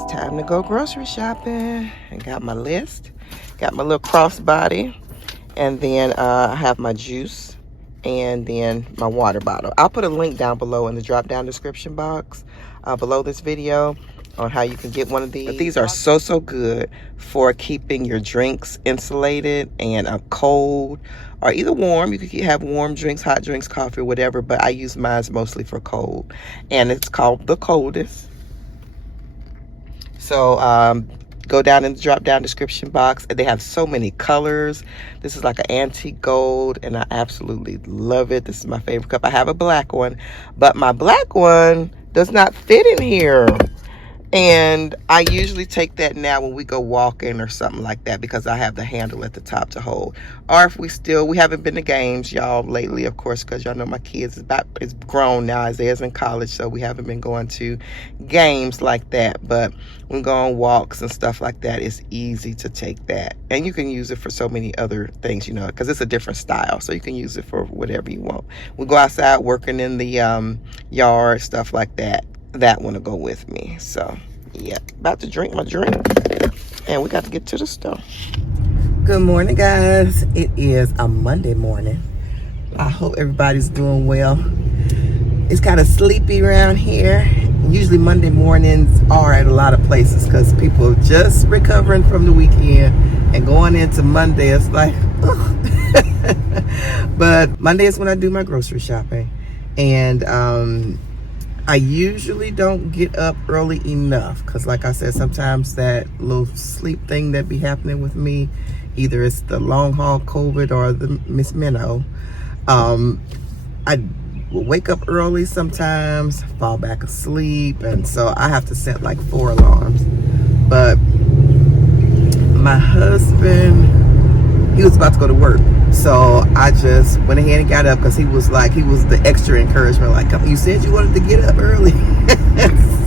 It's time to go grocery shopping. I got my list, got my little crossbody, and then I have my juice, and then my water bottle. I'll put a link down below in the drop down description box below this video on how you can get one of these. But these are so good for keeping your drinks insulated and cold, or either warm. You could have warm drinks, hot drinks, coffee, whatever, but I use mine mostly for cold, and it's called the Coldest. So go down in the drop down description box. They have so many colors. This is like an antique gold, and I absolutely love it. This is my favorite cup. I have a black one, but my black one does not fit in here. And I usually take that now when we go walking or something like that, because I have the handle at the top to hold. Or if we haven't been to games, y'all, lately, of course, because y'all know my kids is grown now. Isaiah's in college, so we haven't been going to games like that. But when we go on walks and stuff like that, it's easy to take that. And you can use it for so many other things, you know, because it's a different style. So you can use it for whatever you want. We go outside working in the yard, stuff like that. That one will go with me. So yeah, about to drink my drink, and we got to get to the store. Good morning, guys. It is a Monday morning. I hope everybody's doing well. It's kind of sleepy around here. Usually Monday mornings are at a lot of places because people are just recovering from the weekend and going into Monday. It's like, ugh. But Monday is when I do my grocery shopping, and I usually don't get up early enough because, like I said, sometimes that little sleep thing that be happening with me, either it's the long haul COVID or the Miss Minnow. I will wake up early sometimes, fall back asleep, and so I have to set like 4 alarms. But my husband, he was about to go to work, so I just went ahead and got up because he was the extra encouragement, like, you said you wanted to get up early.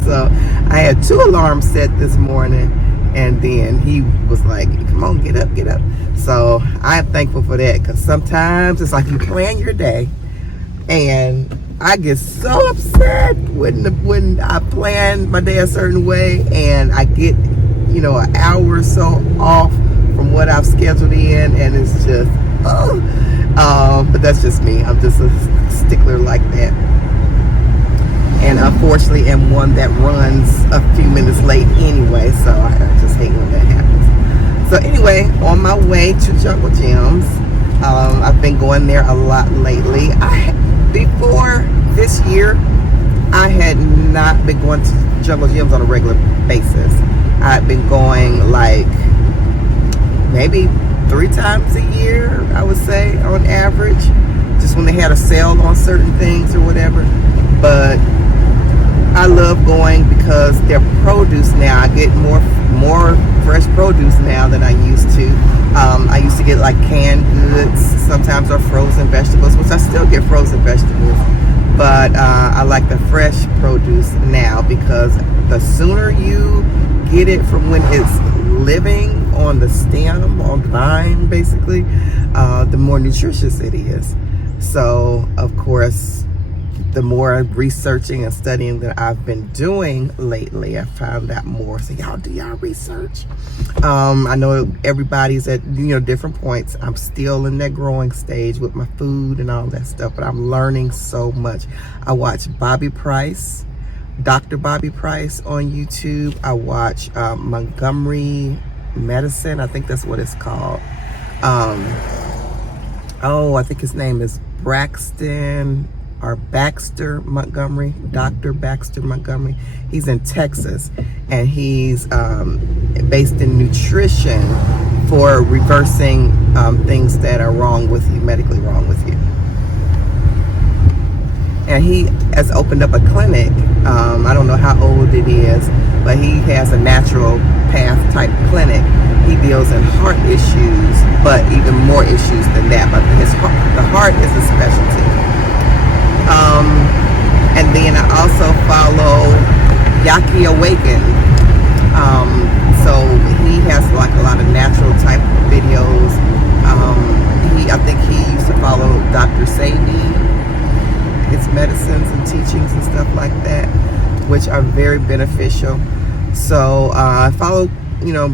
So I had 2 alarms set this morning, and then he was like, come on, get up. So I'm thankful for that, because sometimes it's like you plan your day, and I get so upset when I plan my day a certain way and I get, you know, an hour or so off from what I've scheduled in, and it's just, but that's just me. I'm just a stickler like that, and unfortunately am one that runs a few minutes late anyway, so I just hate when that happens. So anyway, on my way to Jungle Gyms. I've been going there a lot lately. Before this year, I had not been going to Jungle Gyms on a regular basis. I had been going like maybe 3 times a year, I would say, on average, just when they had a sale on certain things or whatever. But I love going because their produce now, I get more fresh produce now than I used to. I used to get like canned goods, sometimes, or frozen vegetables, which I still get frozen vegetables, but I like the fresh produce now, because the sooner you get it from when it's living on the stem, on the vine, basically, the more nutritious it is. So of course, the more researching and studying that I've been doing lately, I found that more. So y'all, do y'all research? I know everybody's at, you know, different points. I'm still in that growing stage with my food and all that stuff, but I'm learning so much. I watch Bobby Price, Dr. Bobby Price on YouTube. I watch Montgomery Medicine. I think that's what it's called. I think his name is Braxton or Baxter Montgomery, Dr. Baxter Montgomery. He's in Texas, and he's based in nutrition for reversing things that are wrong with you, medically wrong with you. And he has opened up a clinic. I don't know how old it is, but he has a natural path type clinic. He deals in heart issues, but even more issues than that. But the heart is a specialty. And then I also follow Yaki Awaken. So he has like a lot of natural type videos. I think he used to follow Dr. Sadie, his medicines and teachings and stuff like that, which are very beneficial. So I follow,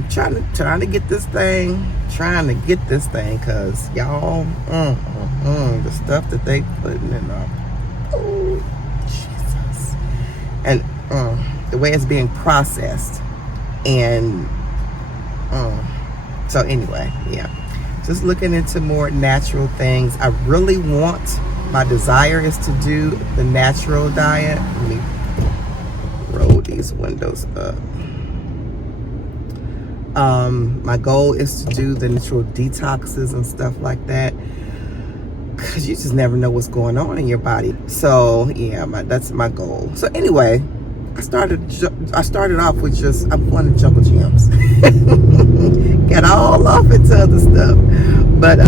trying to get this thing, because y'all, the stuff that they putting in up, oh Jesus, and the way it's being processed, and so anyway, yeah, just looking into more natural things. I really want, my desire is to do the natural diet. Let me roll these windows up. My goal is to do the natural detoxes and stuff like that, because you just never know what's going on in your body. So yeah, that's my goal. So anyway, I started off with just, I'm going to Jungle Gyms. Got all off into other stuff, but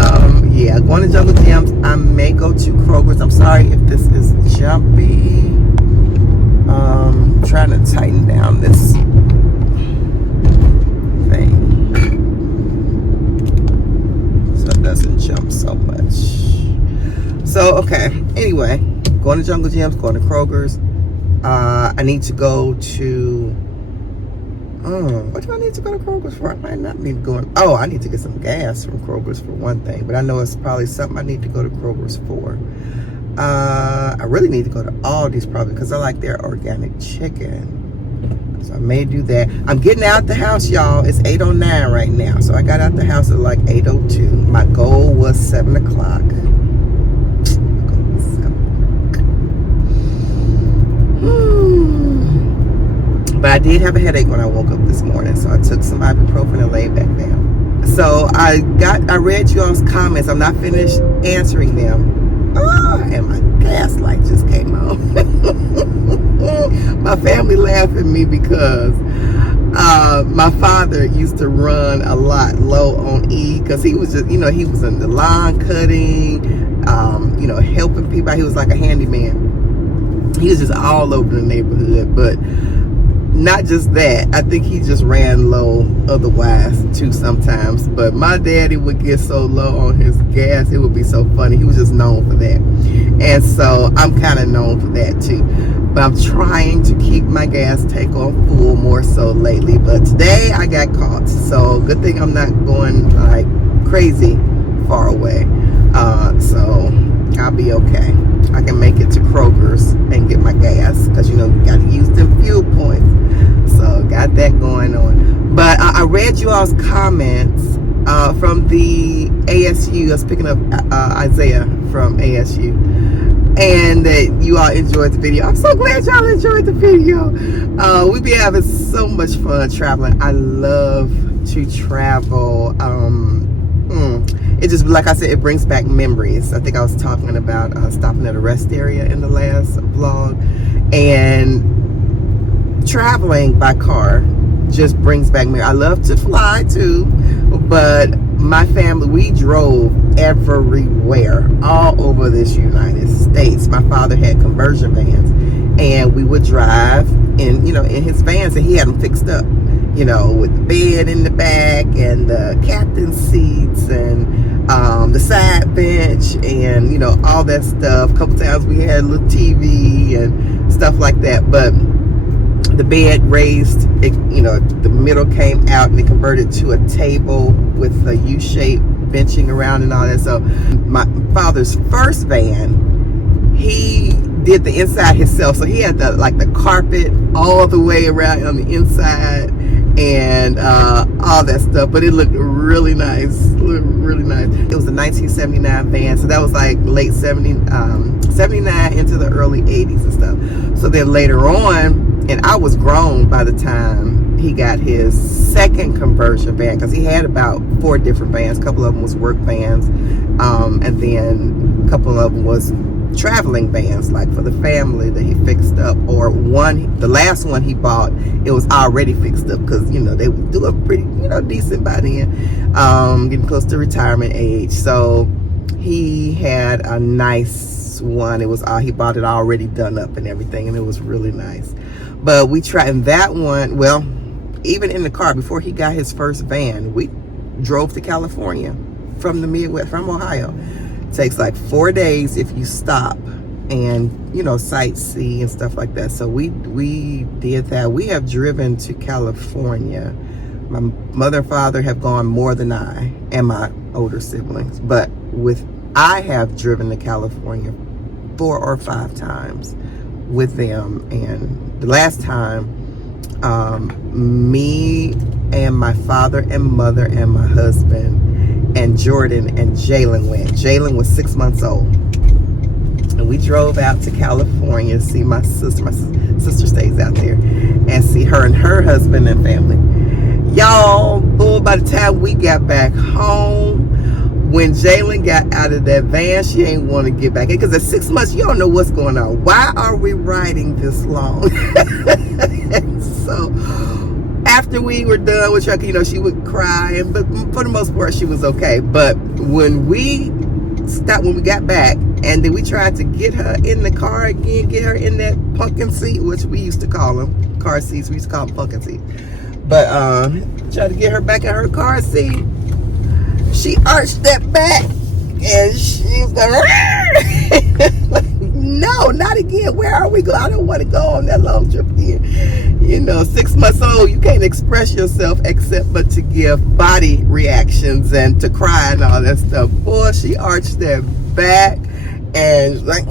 yeah, going to Jungle Gyms. I may go to Kroger's. I'm sorry if this is jumpy. Trying to tighten down this thing so it doesn't jump so much. So okay, anyway, going to Jungle Gyms, going to Kroger's. I need to go to what do I need to go to Kroger's for? I might not need going. Oh, I need to get some gas from Kroger's for one thing, but I know it's probably something I need to go to Kroger's for. I really need to go to Aldi's probably, because I like their organic chicken. So I may do that. I'm getting out the house, y'all. It's 8:09 right now. So I got out the house at like 8:02. My goal was 7 o'clock. But I did have a headache when I woke up this morning, so I took some ibuprofen and laid back down. So I read you all's comments. I'm not finished answering them. Oh, and my gas light just came on. My family laughed at me because my father used to run a lot low on E, because he was just, he was in the lawn cutting, helping people. He was like a handyman. He was just all over the neighborhood, but not just that, I think he just ran low otherwise too sometimes. But my daddy would get so low on his gas, it would be so funny. He was just known for that. And so I'm kind of known for that too. But I'm trying to keep my gas tank on full more so lately. But today I got caught. So good thing I'm not going like crazy far away. So I'll be okay. I can make it to Kroger's and get my gas, because you got to use them fuel points. So got that going on. But I read you all's comments from the ASU. I was picking up Isaiah from ASU, and that you all enjoyed the video. I'm so glad y'all enjoyed the video. We be having so much fun traveling. I love to travel. It just, like I said, it brings back memories. I think I was talking about stopping at a rest area in the last vlog, and traveling by car just brings back memories. I love to fly too, but my family, we drove everywhere, all over this United States. My father had conversion vans, and we would drive in, in his vans, and he had them fixed up, with the bed in the back and the captain's seats and the side bench and all that stuff. A couple times we had a little TV and stuff like that, but the bed raised, the middle came out and it converted to a table with a U-shape benching around and all that. So my father's first van, he did the inside himself, so he had the carpet all the way around on the inside and all that stuff, but it looked really nice. It was a 1979 van, so that was like late 79 into the early 80s and stuff. So then later on, and I was grown by the time he got his second conversion van, because he had about 4 different vans. A couple of them was work vans, and then a couple of them was traveling vans, like for the family that he fixed up, or the last one he bought, it was already fixed up, because they would do a pretty decent by then, getting close to retirement age. So he had a nice one. It was he bought it already done up and everything, and it was really nice. But we tried that one. Well, even in the car before he got his first van, we drove to California from the Midwest, from Ohio. Takes like 4 days if you stop and sightsee and stuff like that. So we did that. We have driven to California. My mother and father have gone more than I and my older siblings, but I have driven to California 4 or 5 times with them. And the last time, me and my father and mother and my husband and Jordan and Jalen went. Jalen was 6 months old. And we drove out to California to see my sister. My sister stays out there. And see her and her husband and family. Y'all, boy, by the time we got back home, when Jalen got out of that van, she ain't want to get back in. Because at 6 months, you don't know what's going on. Why are we riding this long? So, after we were done with Chucky, she would cry. But for the most part, she was okay. But when we got back, and then we tried to get her in the car again, get her in that pumpkin seat, which we used to call them car seats. We used to call them pumpkin seats. But tried to get her back in her car seat. She arched that back, and she was like, no, not again. Where are we going? I don't want to go on that long trip again. 6 months old, you can't express yourself except but to give body reactions and to cry and all that stuff. Boy, she arched that back and like,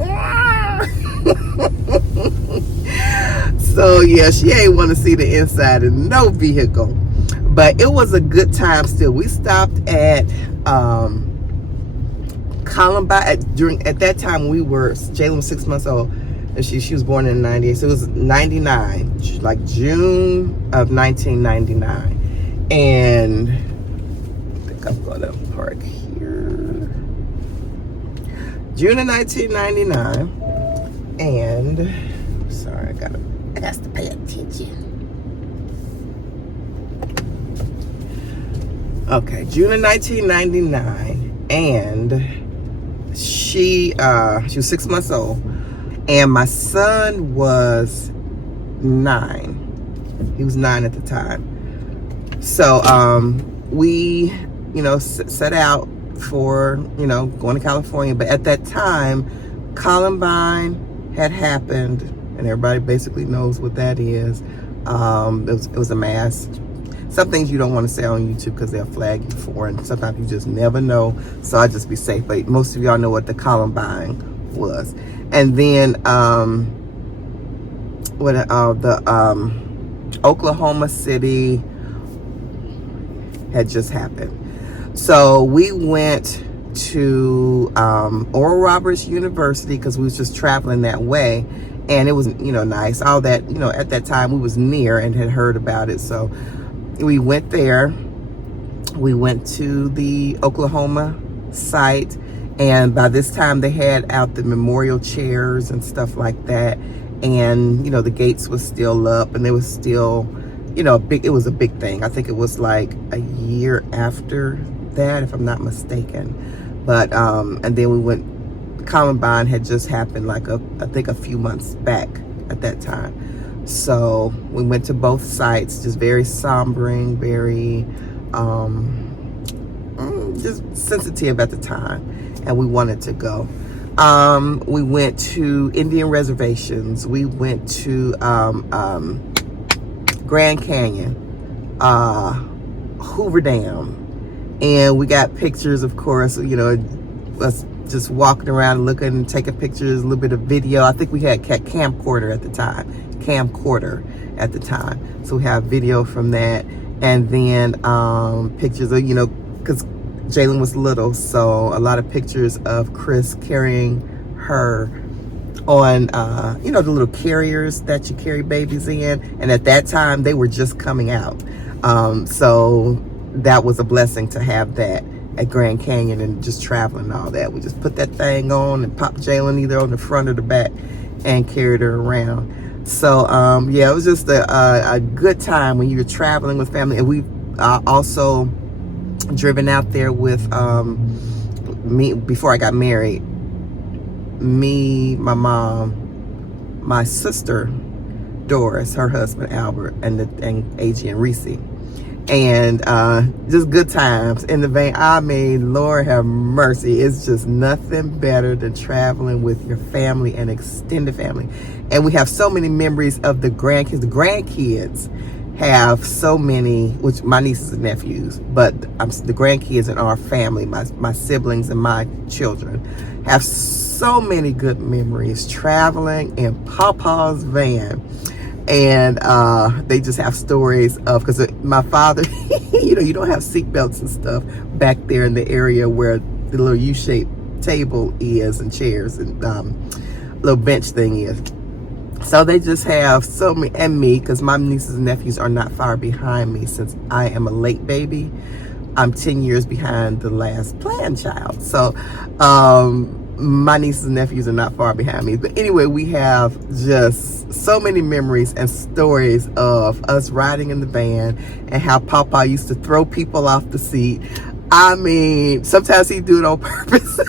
so yeah, she ain't want to see the inside of no vehicle. But it was a good time still. We stopped at Columbine. At that time, Jalen was 6 months old, and she was born in 98. So it was 99, like June of 1999. And I think I'm going to park here. June of 1999. And, sorry, I got to pay attention. Okay, June of 1999, and she was 6 months old, and my son was 9. He was 9 at the time. So we, set out for, going to California. But at that time, Columbine had happened, and everybody basically knows what that is. It was a mass. Some things you don't want to say on YouTube because they'll flag you for, and sometimes you just never know. So I just be safe. But most of y'all know what the Columbine was. And then Oklahoma City had just happened. So we went to Oral Roberts University because we was just traveling that way, and it was nice. All that at that time we was near and had heard about it, so we went there. We went to the Oklahoma site, and by this time they had out the memorial chairs and stuff like that, and the gates was still up, and there was still it was a big thing. I think it was like a year after that, if I'm not mistaken. But and then we went, Columbine had just happened I think a few months back at that time. So we went to both sites, just very sombering, very just sensitive at the time, and we wanted to go. We went to Indian reservations. We went to Grand Canyon, Hoover Dam, and we got pictures, of course, us just walking around looking, taking pictures, a little bit of video. I think we had camcorder at the time. So we have video from that, and then pictures of because Jalen was little, so a lot of pictures of Chris carrying her on the little carriers that you carry babies in, and at that time they were just coming out, so that was a blessing to have that at Grand Canyon, and just traveling and all that. We just put that thing on and popped Jalen either on the front or the back and carried her around. So yeah, it was just a good time when you were traveling with family. And we also driven out there with me before I got married. Me, my mom, my sister Doris, her husband Albert, and AG and Reese. and just good times in the van. I mean, Lord have mercy, it's just nothing better than traveling with your family and extended family. And we have so many memories of the grandkids have so many, which my nieces and nephews, but the grandkids in our family, my siblings and my children have so many good memories traveling in Papa's van. And they just have stories of, because my father, you don't have seatbelts and stuff back there in the area where the little U-shaped table is and chairs and little bench thing is. So they just have so many, and me, because my nieces and nephews are not far behind me since I am a late baby. I'm 10 years behind the last planned child. So my nieces and nephews are not far behind me. But anyway, we have just so many memories and stories of us riding in the van and how Papa used to throw people off the seat. I mean, sometimes he'd do it on purpose.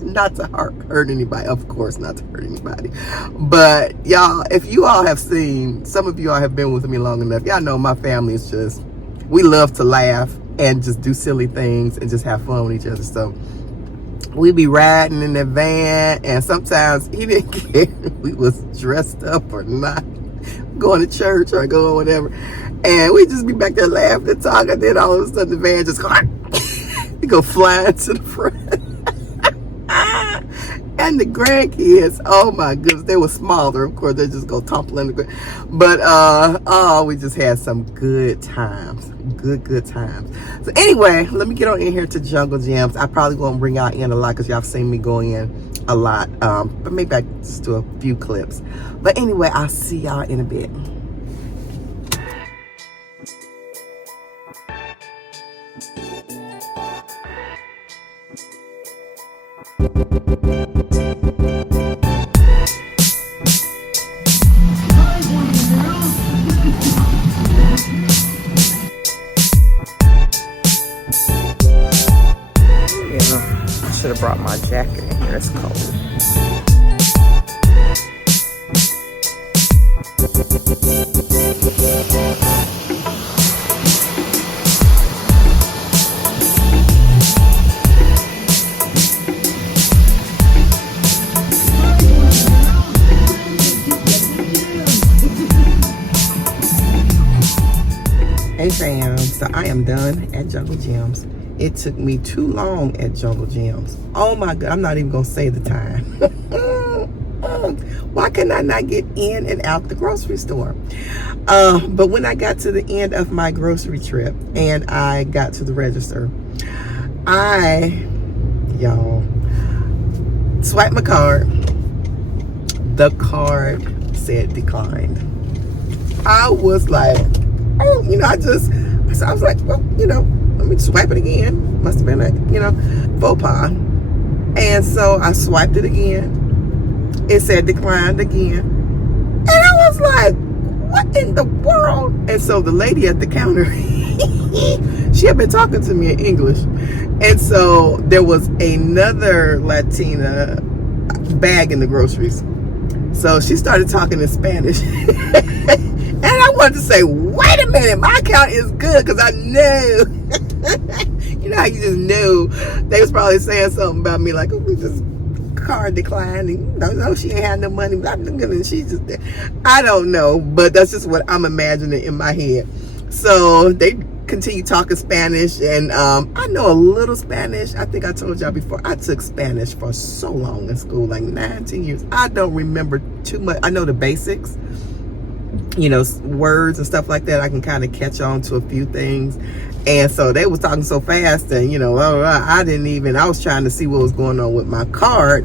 Not to hurt anybody, of course, not to hurt anybody. But y'all, if you all have seen, some of you all have been with me long enough, y'all know my family is just, we love to laugh and just do silly things and just have fun with each other. So we be riding in the van, and sometimes he didn't care if we was dressed up or not, going to church or going whatever, and we just be back there laughing and talking. Then all of a sudden the van just go flying to the front. And the grandkids, oh my goodness, they were smaller, of course, they just go tumble in the ground. But we just had some good times, good times. So anyway, let me get on in here to Jungle Gems. I probably won't bring y'all in a lot because y'all have seen me go in a lot, but maybe I just do a few clips. But anyway, I'll see y'all in a bit. Should have brought my jacket in here, it's cold. Hey fam, so I am done at Jungle Gems. It took me too long at Jungle Gems. Oh my God, I'm not even gonna say the time. Why can I not get in and out the grocery store? But when I got to the end of my grocery trip and I got to the register, y'all, swiped my card. The card said declined. I was like, oh, I was like, well, let me swipe it again. Must have been a, faux pas. And so I swiped it again. It said declined again. And I was like, what in the world? And so the lady at the counter, she had been talking to me in English. And so there was another Latina bag in the groceries. So she started talking in Spanish. And I wanted to say, wait a minute, my account is good, because I knew. You know how you just knew they was probably saying something about me, like, oh, we just card declined, and no, she ain't had no money. She just, I don't know, but that's just what I'm imagining in my head. So they continue talking Spanish, and I know a little Spanish. I think I told y'all before, I took Spanish for so long in school, like 19 years. I don't remember too much. I know the basics, words and stuff like that. I can kind of catch on to a few things. And so they was talking so fast, and I was trying to see what was going on with my card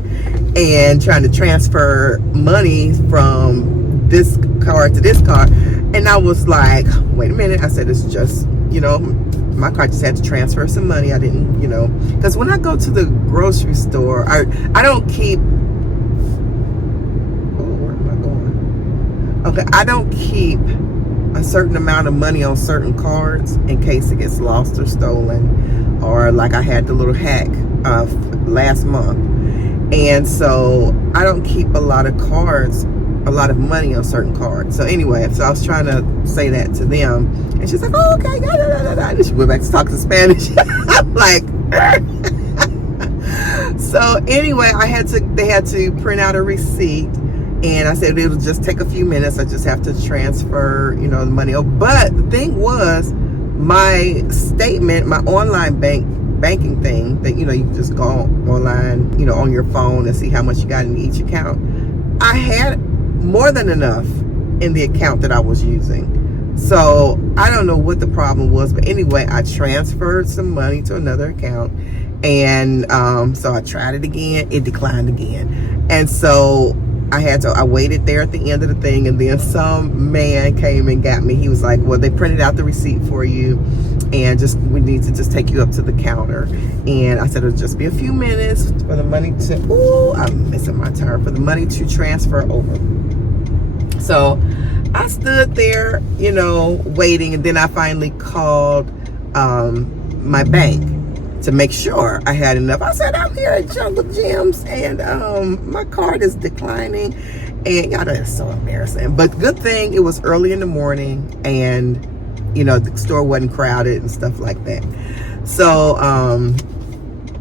and trying to transfer money from this card to this card. And I was like, wait a minute. I said, it's just, my card just had to transfer some money. I didn't, because when I go to the grocery store, I don't keep, where am I going? Okay, I don't keep a certain amount of money on certain cards in case it gets lost or stolen, or like I had the little hack last month. And so I don't keep a lot of cards a lot of money on certain cards. So anyway, so I was trying to say that to them, and she's like, oh, okay, and she went back to talk to Spanish. I'm like, so anyway, they had to print out a receipt, and I said it'll just take a few minutes. I just have to transfer, the money. Oh, but the thing was, my statement, my online banking thing that, you can just go online, on your phone and see how much you got in each account. I had more than enough in the account that I was using. So I don't know what the problem was, but anyway, I transferred some money to another account, and so I tried it again. It declined again, and so I waited there at the end of the thing, and then some man came and got me. He was like, well, they printed out the receipt for you, and we need to just take you up to the counter. And I said it'll just be a few minutes for the money to, I'm missing my turn, for the money to transfer over. So I stood there, waiting, and then I finally called my bank to make sure I had enough. I said, I'm here at Jungle Gems, and my card is declining. And y'all, that's so embarrassing. But good thing it was early in the morning, and the store wasn't crowded and stuff like that. So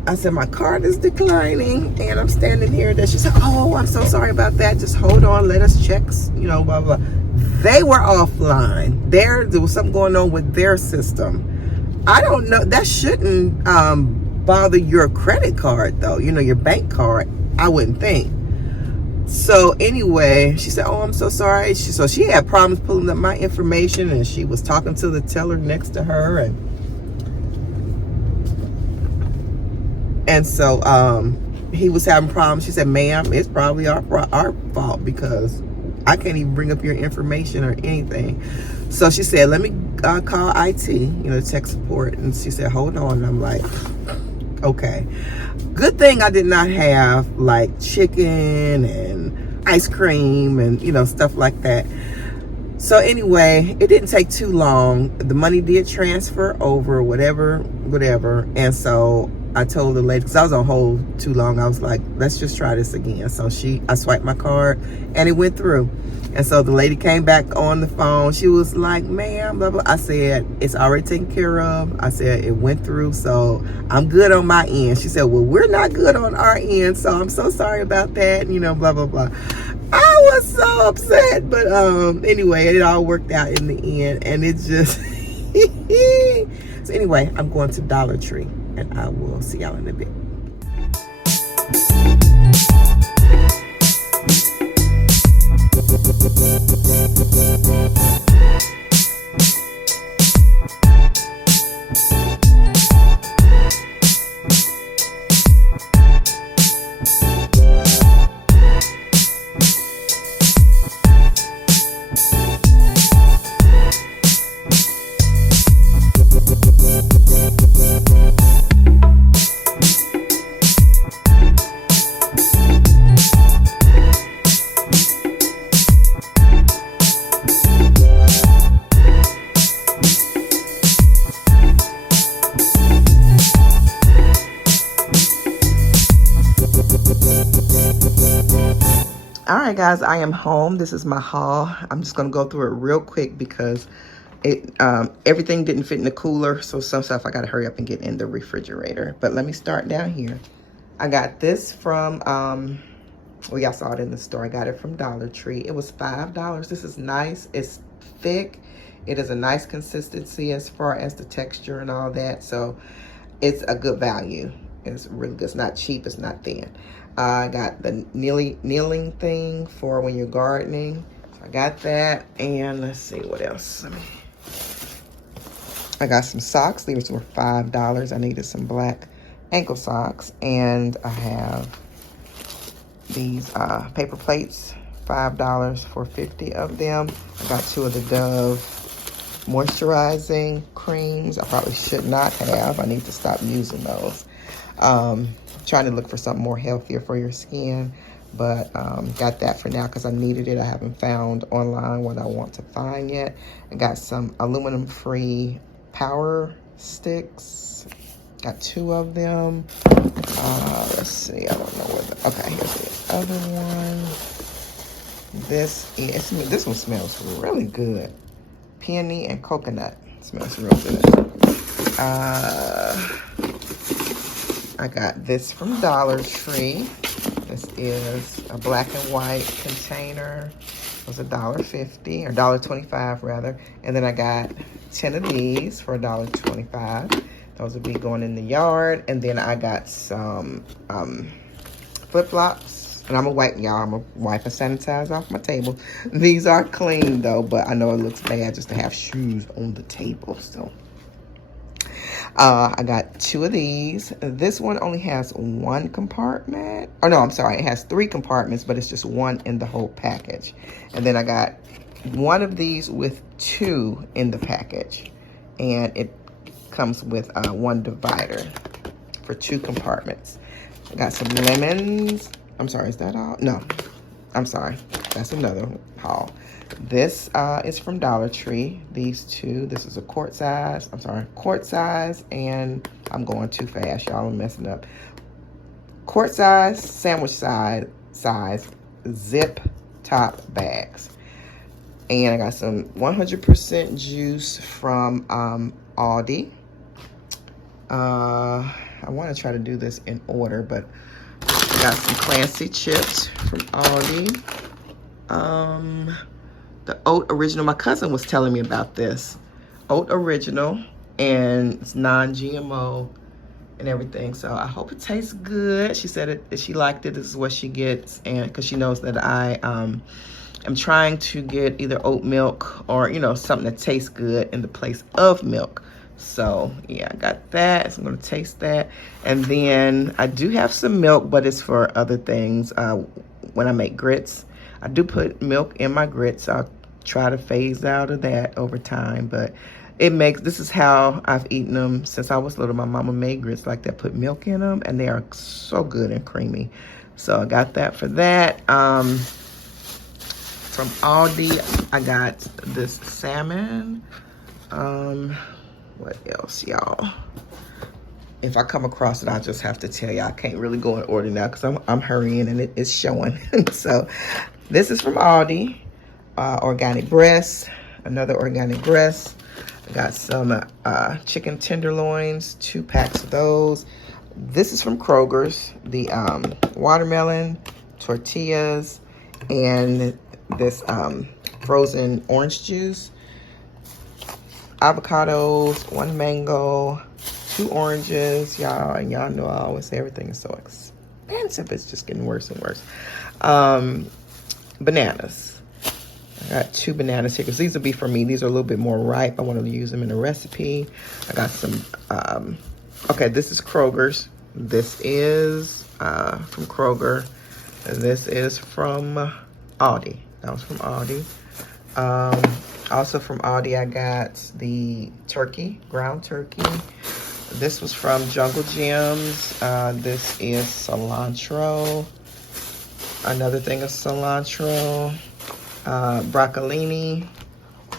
I said, my card is declining, and I'm standing here. Then she said, oh, I'm so sorry about that. Just hold on, let us check, blah, blah. They were offline. There was something going on with their system. I don't know. That shouldn't bother your credit card, though. Your bank card. I wouldn't think. So anyway, she said, "Oh, I'm so sorry." So she had problems pulling up my information, and she was talking to the teller next to her, and so he was having problems. She said, "Ma'am, it's probably our fault because I can't even bring up your information or anything." So she said, let me call IT, tech support. And she said, hold on. And I'm like, okay. Good thing I did not have like chicken and ice cream and, stuff like that. So anyway, it didn't take too long. The money did transfer over, whatever. And so I told the lady, because I was on hold too long, I was like, let's just try this again. So I swiped my card, and it went through. And so the lady came back on the phone. She was like, ma'am, blah, blah. I said, it's already taken care of. I said, it went through, so I'm good on my end. She said, well, we're not good on our end, so I'm so sorry about that, blah, blah, blah. I was so upset, but anyway, it all worked out in the end, and it just... So anyway, I'm going to Dollar Tree, and I will see y'all in a bit. All right, guys, I am home. This is my haul. I'm just gonna go through it real quick because everything didn't fit in the cooler, so some stuff I gotta hurry up and get in the refrigerator. But let me start down here. I got this from well, y'all saw it in the store. I got it from Dollar Tree. It was $5. This is nice. It's thick. It is a nice consistency as far as the texture and all that, so it's a good value. It's really good. It's not cheap. It's not thin. I got the kneeling thing for when you're gardening. So I got that. And let's see what else. I got some socks. These were $5. I needed some black ankle socks. And I have these paper plates. $5 for 50 of them. I got 2 of the Dove moisturizing creams. I probably should not have. I need to stop using those. Trying to look for something more healthier for your skin, but got that for now because I needed it. I haven't found online what I want to find yet. I got some aluminum free power sticks. Got 2 of them. Let's see, I don't know where okay, here's the other one. This one smells really good. Peony and coconut. Smells real good. I got this from Dollar Tree. This is a black and white container. It was $1.50 or $1.25 rather. And then I got 10 of these for $1.25. Those will be going in the yard. And then I got some flip-flops. And I'm gonna wipe, y'all, I'm gonna wipe and sanitize off my table. These are clean though, but I know it looks bad just to have shoes on the table, so. I got 2 of these. This one only has 1 compartment. Oh, no, I'm sorry. It has 3 compartments, but it's just 1 in the whole package. And then I got 1 of these with 2 in the package. And it comes with 1 divider for 2 compartments. I got some lemons. I'm sorry, is that all? No, I'm sorry. That's another haul. This is from Dollar Tree. These 2, this is a quart size, and I'm going too fast, y'all, I'm messing up. Quart size, sandwich size, zip top bags. And I got some 100% juice from Aldi. I want to try to do this in order, but I got some Clancy chips from Aldi. The Oat Original, my cousin was telling me about this. Oat Original, and it's non-GMO and everything. So I hope it tastes good. She said she liked it. This is what she gets, and because she knows that I am trying to get either oat milk or, you know, something that tastes good in the place of milk. So yeah, I got that. So I'm gonna taste that. And then I do have some milk, but it's for other things. When I make grits, I do put milk in my grits. I'll try to phase out of that over time, but this is how I've eaten them since I was little. My mama made grits like that, put milk in them, and they are so good and creamy. So I got that for that. From Aldi, I got this salmon. What else, y'all? If I come across it, I'll just have to tell you. I can't really go in order now because I'm hurrying and it's showing. So this is from Aldi. Organic breast, another organic breast. I got some chicken tenderloins, 2 packs of those. This is from Kroger's, the watermelon, tortillas, and this frozen orange juice. Avocados, 1 mango, 2 oranges, y'all. And y'all know I always say everything is so expensive. It's just getting worse and worse. Bananas. I got 2 bananas here because these will be for me. These are a little bit more ripe. I want to use them in a recipe. I got some, okay, this is Kroger's. This is from Kroger. And this is from Aldi. That was from Aldi. Also from Aldi, I got the turkey, ground turkey. This was from Jungle Gyms. This is cilantro. Another thing of cilantro. Broccolini.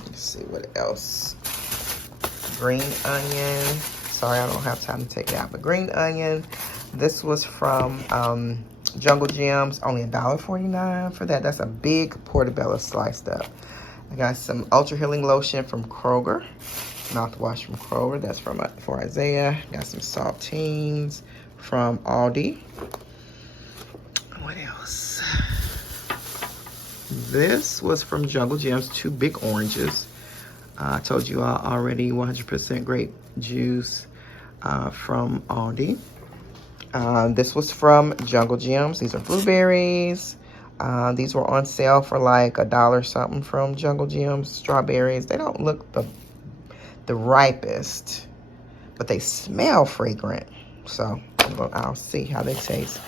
Let's see what else. Green onion. Sorry, I don't have time to take it out, but green onion. This was from Jungle Gyms. Only $1.49 for that. That's a big portobello sliced up. I got some Ultra Healing Lotion from Kroger. Mouthwash from Kroger. That's for Isaiah. Got some saltines from Aldi. What else? This was from Jungle Gyms, 2 big oranges. I told you all already, 100% grape juice from Aldi. This was from Jungle Gyms. These are blueberries. These were on sale for like $1 something from Jungle Gyms. Strawberries. They don't look the ripest, but they smell fragrant. So I'll see how they taste.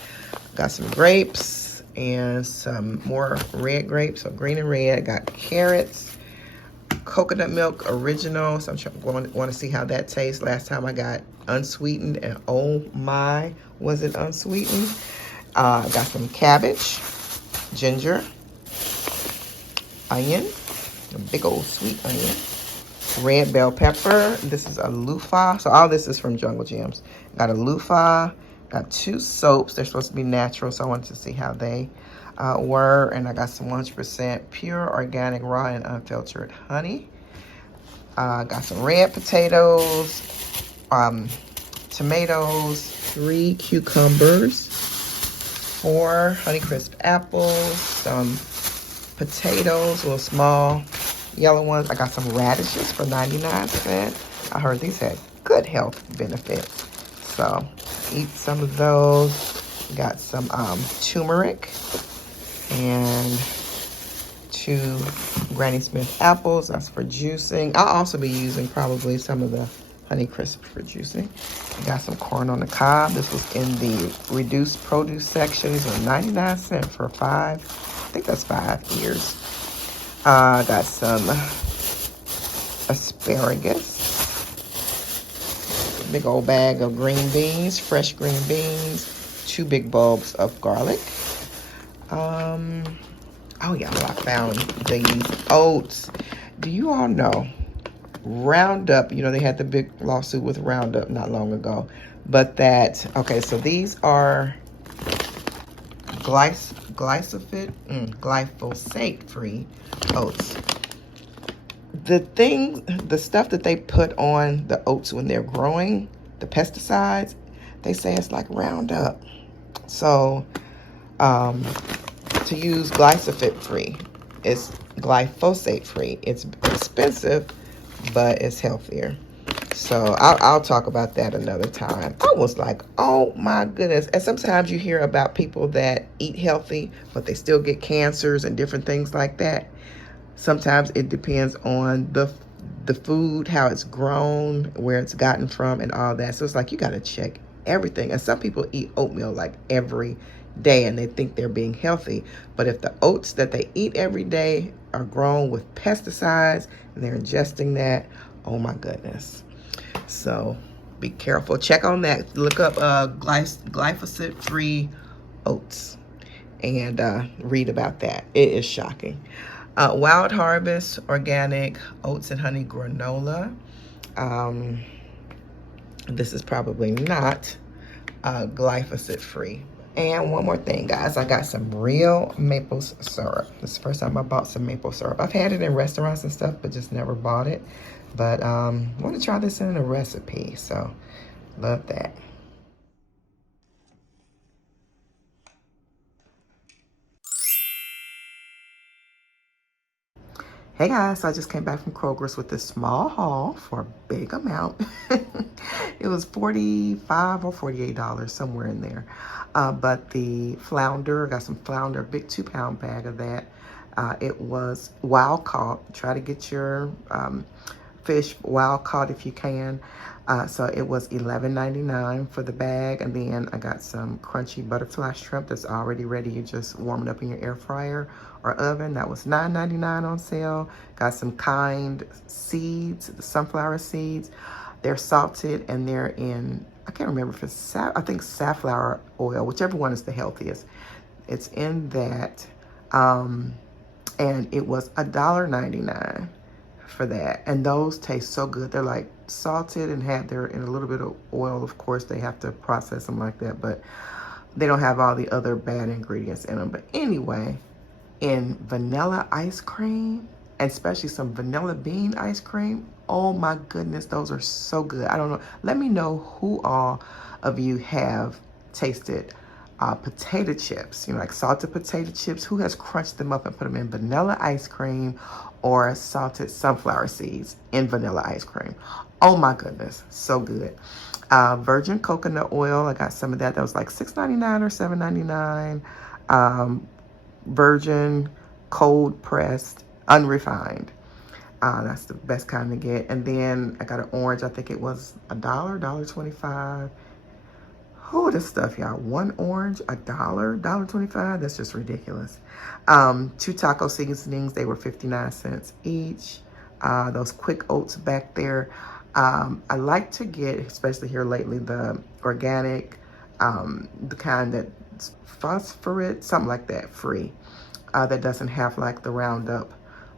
Got some grapes and some more red grapes, so green and red. Got carrots, coconut milk original, so I'm want to see how that tastes. Last time I got unsweetened, and oh my, was it unsweetened. Got some cabbage, ginger, onion, a big old sweet onion, red bell pepper. This is a loofah, so all this is from Jungle Gyms. Got a loofah. Got 2 soaps. They're supposed to be natural, so I wanted to see how they were, and I got some 100% pure organic raw and unfiltered honey. Got some red potatoes, tomatoes, 3 cucumbers, 4 Honeycrisp apples, some potatoes, little small yellow ones. I got some radishes for 99¢. I heard these had good health benefits, so eat some of those. Got some turmeric and 2 Granny Smith apples. That's for juicing. I'll also be using probably some of the Honeycrisp for juicing. Got some corn on the cob. This was in the reduced produce section. These were 99¢ for 5. I think that's 5 ears. Got some asparagus. Big old bag of green beans, fresh green beans. 2 big bulbs of garlic. Oh yeah, well, I found these oats. Do you all know Roundup? You know, they had the big lawsuit with Roundup not long ago. But that, okay, so these are glyphosate-free oats. The stuff that they put on the oats when they're growing, the pesticides, they say it's like Roundup. So, to use glyphosate-free, it's glyphosate-free. It's expensive, but it's healthier. So I'll talk about that another time. I was like, oh my goodness. And sometimes you hear about people that eat healthy, but they still get cancers and different things like that. Sometimes it depends on the food, how it's grown, where it's gotten from, and all that. So it's like you got to check everything. And some people eat oatmeal like every day and they think they're being healthy. But if the oats that they eat every day are grown with pesticides and they're ingesting that, oh my goodness. So be careful. Check on that. Look up glyphosate-free oats and read about that. It is shocking. Wild Harvest organic oats and honey granola. This is probably not glyphosate-free. And one more thing, guys, I got some real maple syrup. This is the first time I bought some maple syrup. I've had it in restaurants and stuff, but just never bought it. But I want to try this in a recipe, so love that. Hey guys, so I just came back from Kroger's with this small haul for a big amount. It was $45 or $48, somewhere in there. But the flounder, I got some flounder, big 2-pound bag of that. It was wild caught. Try to get your fish wild caught if you can. So it was $11.99 for the bag. And then I got some crunchy butterfly shrimp that's already ready. You just warm it up in your air fryer or oven. That was $9.99 on sale. Got some kind seeds, the sunflower seeds. They're salted and they're in, I can't remember if it's, I think safflower oil, whichever one is the healthiest. It's in that. And it was $1.99 for that. And those taste so good. They're like salted and in a little bit of oil. Of course, they have to process them like that, but they don't have all the other bad ingredients in them. But anyway, in vanilla ice cream, and especially some vanilla bean ice cream, oh my goodness, those are so good. I don't know. Let me know who all of you have tasted potato chips, you know, like salted potato chips. Who has crunched them up and put them in vanilla ice cream or salted sunflower seeds in vanilla ice cream? Oh my goodness, so good. Virgin coconut oil, I got some of that. That was like $6.99 or $7.99. Virgin cold pressed, unrefined. That's the best kind to get. And then I got an orange. I think it was $1.25. Oh, this stuff, y'all. One orange, $1.25. That's just ridiculous. 2 taco seasonings. They were 59¢ each. Those quick oats back there. I like to get, especially here lately, the organic, the kind that's phosphorate, something like that, free. That doesn't have like the Roundup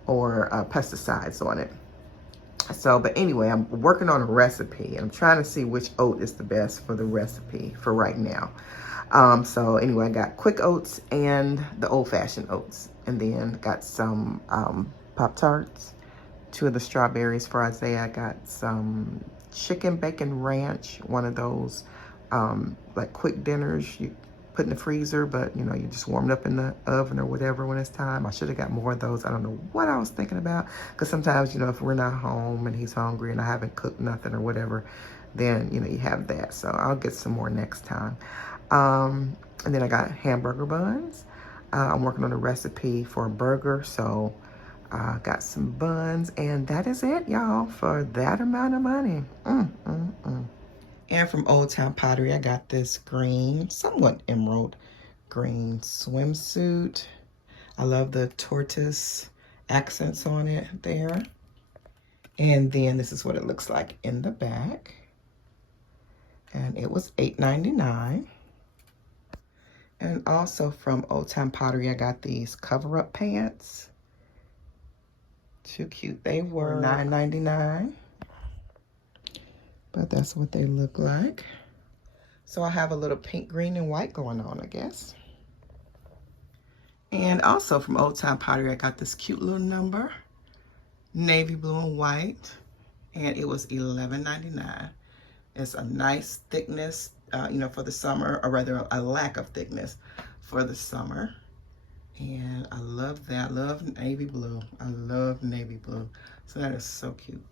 or pesticides on it. So, but anyway, I'm working on a recipe and I'm trying to see which oat is the best for the recipe for right now. So anyway, I got quick oats and the old-fashioned oats, and then got some Pop-Tarts, 2 of the strawberries for Isaiah. I got some chicken bacon ranch, one of those like quick dinners you put in the freezer, but you know, you just warm it up in the oven or whatever when it's time. I should have got more of those. I don't know what I was thinking about, because sometimes, you know, if we're not home and he's hungry and I haven't cooked nothing or whatever, then, you know, you have that. So I'll get some more next time. And then I got hamburger buns. I'm working on a recipe for a burger, so got some buns, and that is it, y'all, for that amount of money. And from Old Town Pottery, I got this green, somewhat emerald green swimsuit. I love the tortoise accents on it there. And then this is what it looks like in the back. And it was $8.99. And also from Old Town Pottery, I got these cover-up pants. Too cute they were. $9.99. But that's what they look like. So I have a little pink, green, and white going on, I guess. And also from Old Town Pottery, I got this cute little number, navy blue and white, and it was $11.99. It's a nice thickness, you know, for the summer, or rather a lack of thickness for the summer. And I love that. I love navy blue. I love navy blue. So that is so cute.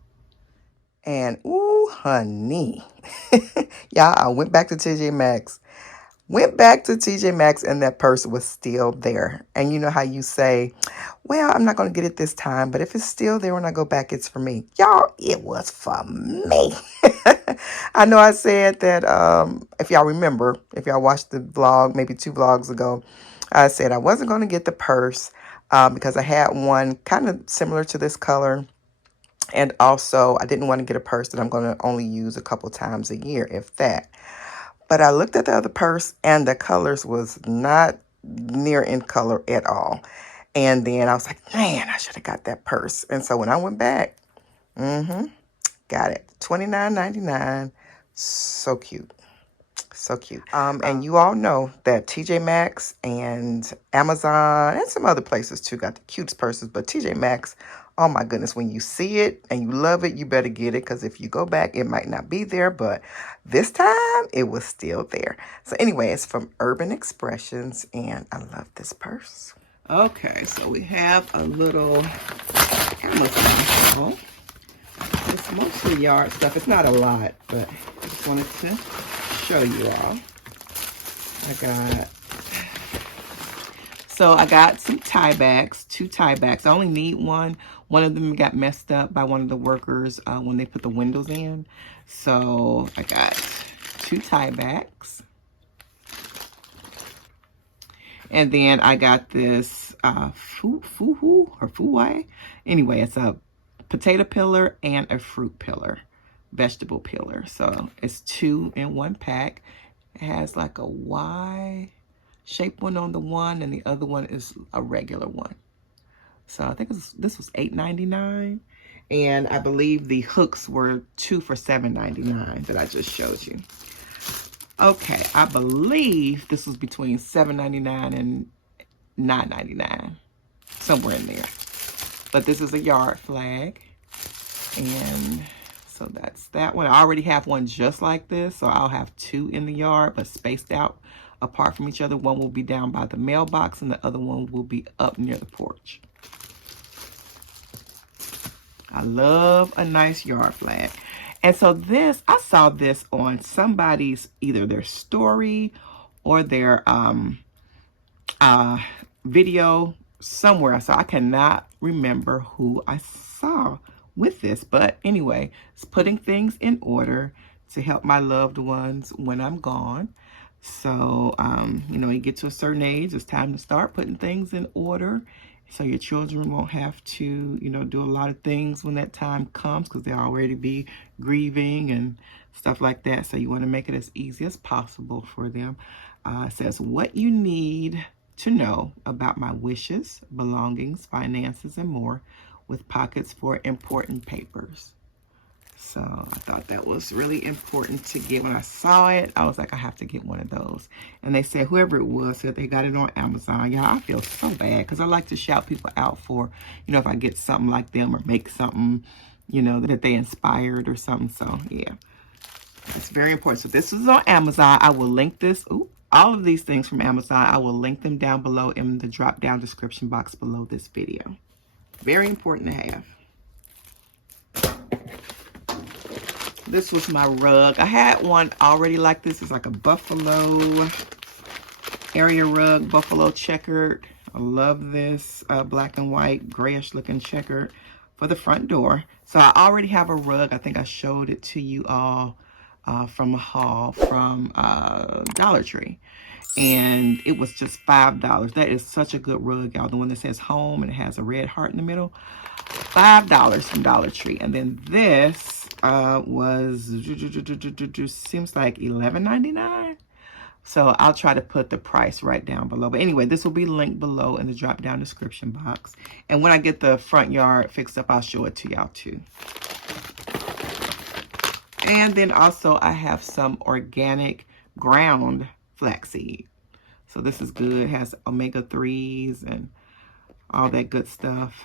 And ooh, honey. Y'all, I went back to TJ Maxx. And that purse was still there. And you know how you say, well, I'm not going to get it this time, but if it's still there when I go back, it's for me. Y'all, it was for me. I know I said that, if y'all remember, if y'all watched the vlog, maybe 2 vlogs ago, I said I wasn't going to get the purse because I had one kind of similar to this color. And also, I didn't want to get a purse that I'm going to only use a couple times a year, if that. But I looked at the other purse, and the colors was not near in color at all. And then I was like, man, I should have got that purse. And so when I went back, got it. $29.99. So cute. So cute. And you all know that TJ Maxx and Amazon and some other places too got the cutest purses. But TJ Maxx, oh my goodness, when you see it and you love it, you better get it. Because if you go back, it might not be there. But this time, it was still there. So anyway, it's from Urban Expressions. And I love this purse. Okay, so we have a little Amazon haul. It's mostly yard stuff. It's not a lot, but I just wanted to show you all. I got some tie bags, 2 tie bags. I only need one. One of them got messed up by one of the workers when they put the windows in. So I got 2 tie bags. And then I got this fuwai. Anyway, it's a potato peeler and a fruit peeler, vegetable peeler. So it's 2 in 1 pack. It has like a Y shaped one on the one, and the other one is a regular one. So I think this was $8.99, and I believe the hooks were 2 for $7.99 that I just showed you. Okay, I believe this was between $7.99 and $9.99, somewhere in there. But this is a yard flag, and so that's that one. I already have one just like this, so I'll have 2 in the yard, but spaced out apart from each other. One will be down by the mailbox, and the other one will be up near the porch. I love a nice yard flag. And so this, I saw this on somebody's, either their story or their video somewhere. So I cannot remember who I saw with this. But anyway, it's putting things in order to help my loved ones when I'm gone. So, you know, you get to a certain age, it's time to start putting things in order. So your children won't have to, you know, do a lot of things when that time comes, because they'll already be grieving and stuff like that. So you want to make it as easy as possible for them. It says, what you need to know about my wishes, belongings, finances, and more, with pockets for important papers. So I thought that was really important to get. When I saw it, I was like, I have to get one of those. And they said, whoever it was said they got it on Amazon. Y'all, I feel so bad because I like to shout people out for, you know, if I get something like them or make something, you know, that they inspired or something. So yeah, it's very important. So this is on Amazon. I will link this. Ooh, all of these things from Amazon. I will link them down below in the drop down description box below this video. Very important to have. This was my rug. I had one already like this. It's like a buffalo area rug, buffalo checkered. I love this black and white grayish looking checkered for the front door. So I already have a rug. I think I showed it to you all from a haul from Dollar Tree. And it was just $5. That is such a good rug, y'all. The one that says home and it has a red heart in the middle. $5 from Dollar Tree. And then this was seems like $11.99. So I'll try to put the price right down below. But anyway, this will be linked below in the drop down description box. And when I get the front yard fixed up, I'll show it to y'all too. And then also I have some organic ground flaxseed. So this is good. It has omega-3s and all that good stuff.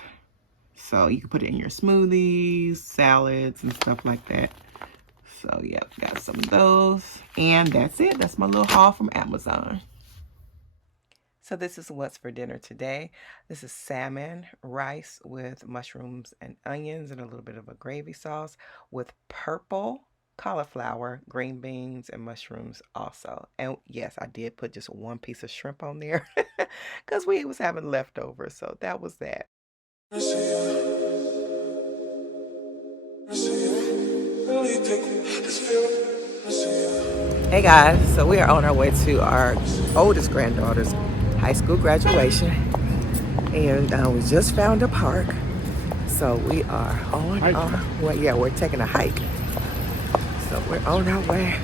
So you can put it in your smoothies, salads, and stuff like that. So yeah, got some of those. And that's it. That's my little haul from Amazon. So this is what's for dinner today. This is salmon, rice with mushrooms and onions and a little bit of a gravy sauce with purple cauliflower, green beans, and mushrooms also. And yes, I did put just one piece of shrimp on there because we was having leftovers. So that was that. Hey guys, so we are on our way to our oldest granddaughter's high school graduation, and we just found a park, so we are on our way. Yeah, we're taking a hike, so we're on our way.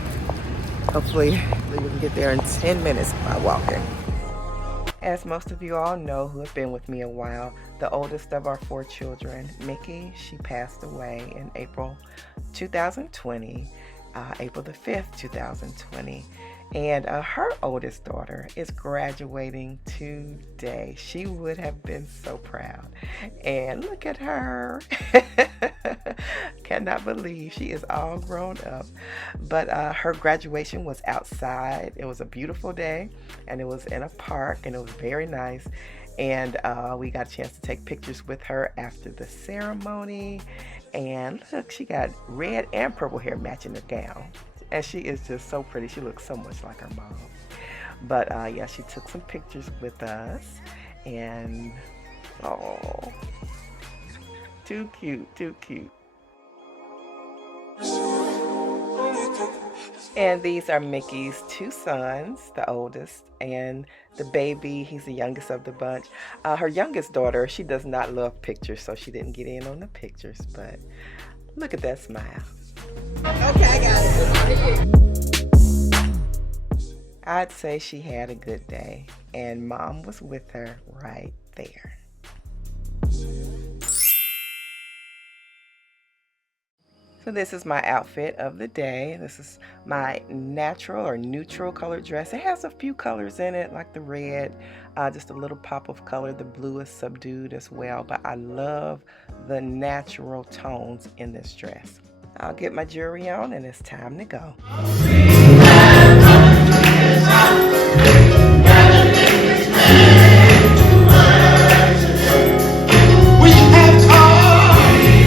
Hopefully we can get there in 10 minutes by walking. As most of you all know who have been with me a while, the oldest of our 4 children, Mickey, she passed away in April 2020, April the 5th, 2020. And her oldest daughter is graduating today. She would have been so proud. And look at her. Cannot believe she is all grown up. But her graduation was outside. It was a beautiful day. And it was in a park. And it was very nice. And we got a chance to take pictures with her after the ceremony. And look, she got red and purple hair matching the gown. And she is just so pretty. She looks so much like her mom. But yeah, she took some pictures with us. And oh, too cute, too cute. And these are Mickey's 2 sons, the oldest, and the baby, he's the youngest of the bunch. Her youngest daughter, she does not love pictures, so she didn't get in on the pictures, but look at that smile. Okay, I got it. I'd say she had a good day, and Mom was with her right there. So this is my outfit of the day. This is my natural or neutral colored dress. It has a few colors in it, like the red, just a little pop of color. The blue is subdued as well, but I love the natural tones in this dress. I'll get my jewelry on and it's time to go. We have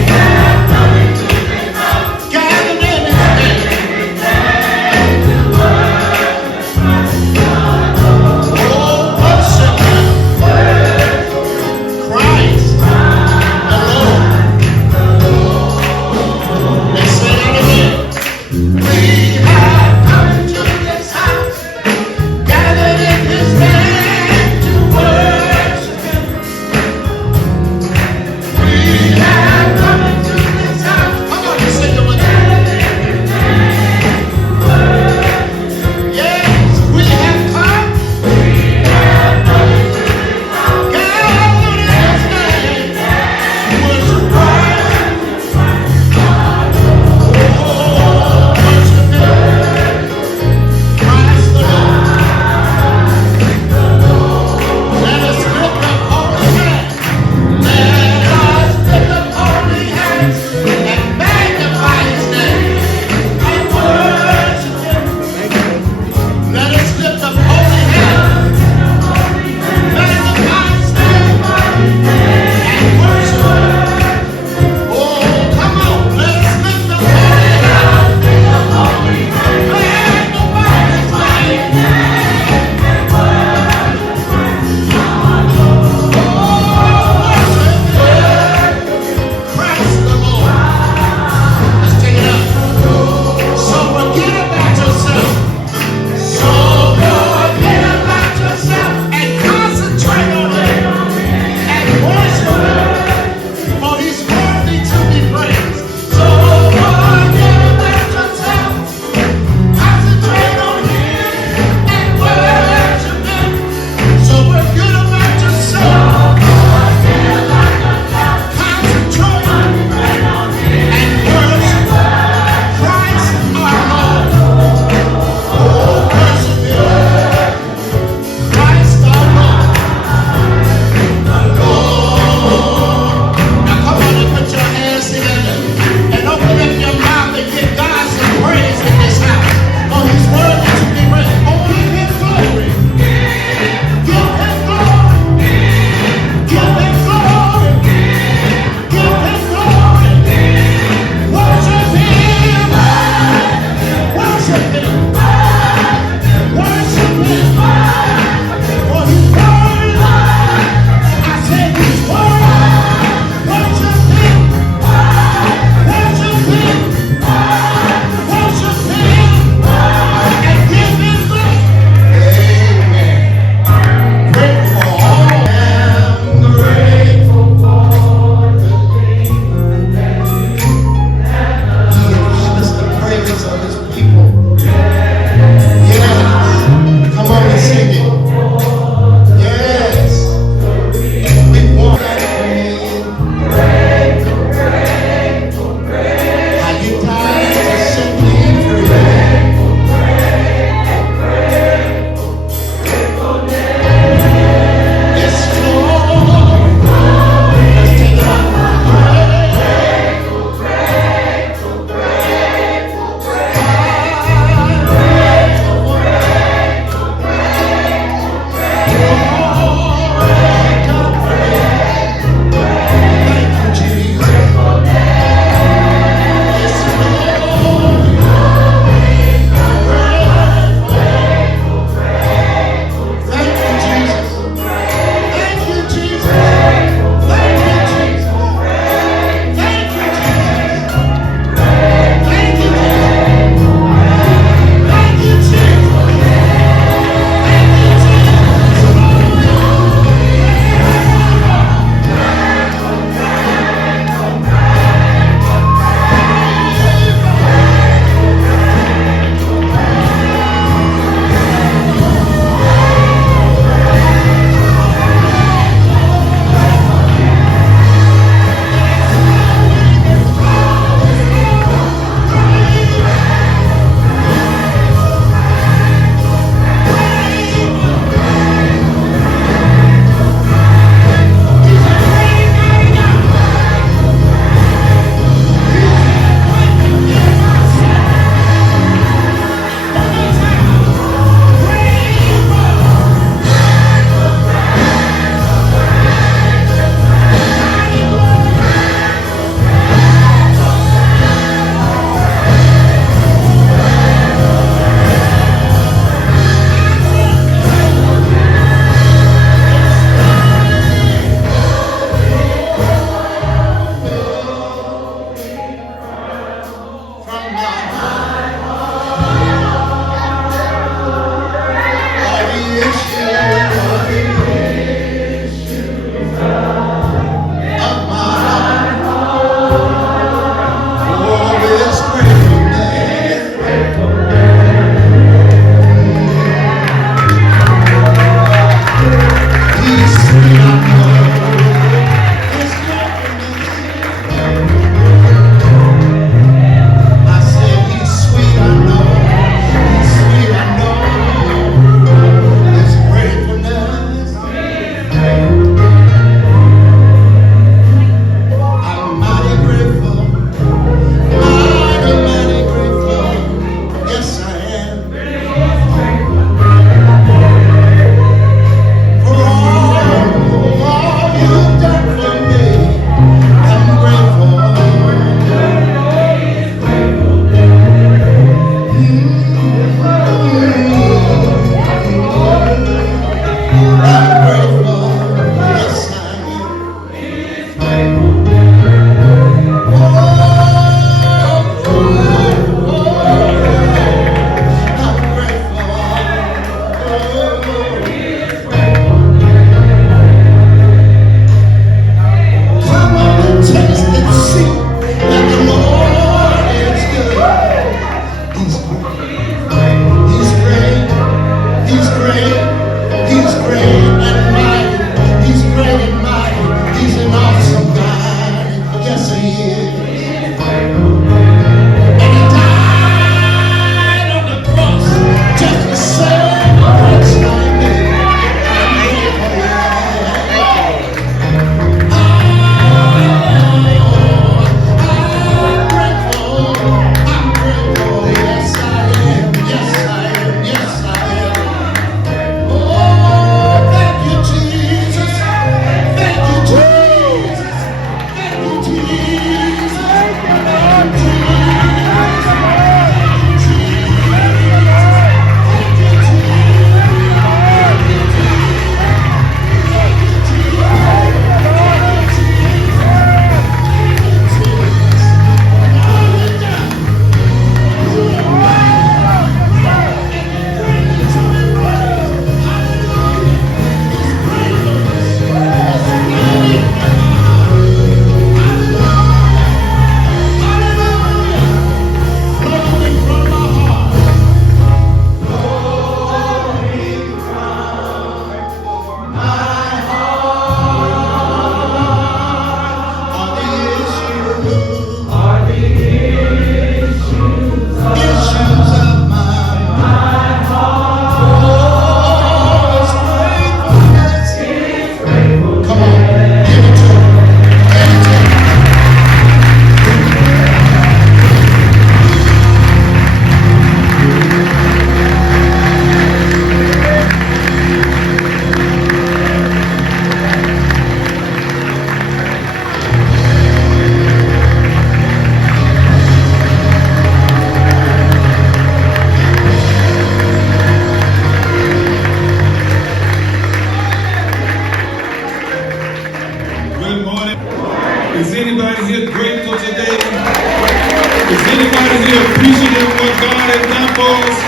yours.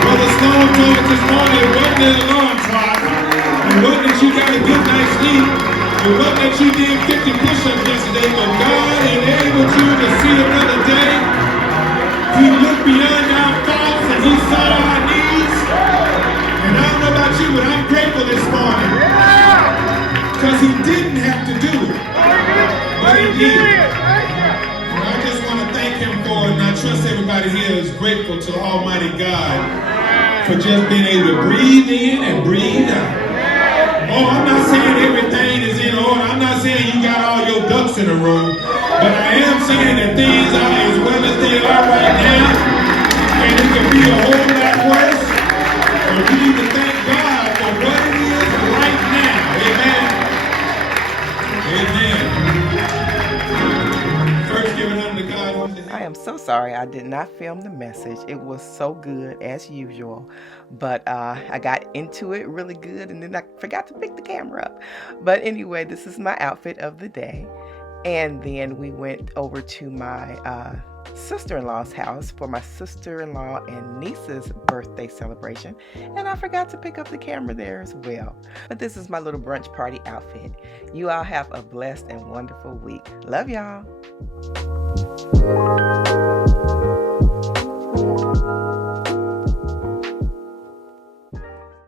Brother Stone told us this morning it wasn't an alarm clock. It wasn't that you got a good night's sleep. It wasn't that you did 50 push-ups yesterday, but God enabled you to see another day. He looked beyond our faults and he saw our needs. And I don't know about you, but I'm grateful this morning. Because he didn't have to do it. But he did. And I just want to thank him for it. And I trust everybody here is grateful to Almighty God for just being able to breathe in and breathe out. Oh, I'm not saying everything is in order. I'm not saying you got all your ducks in a row. But I am saying that things are as well as they are right now. And it can be a whole lot worse. And we need to thank God for what it is right now. Amen. Amen. First, give it unto God. I am so sorry I did not film the message. It was so good as usual, but I got into it really good and then I forgot to pick the camera up. But anyway, this is my outfit of the day. And then we went over to my sister-in-law's house for my sister-in-law and niece's birthday celebration, and I forgot to pick up the camera there as well. But this is my little brunch party outfit. You all have a blessed and wonderful week. Love y'all.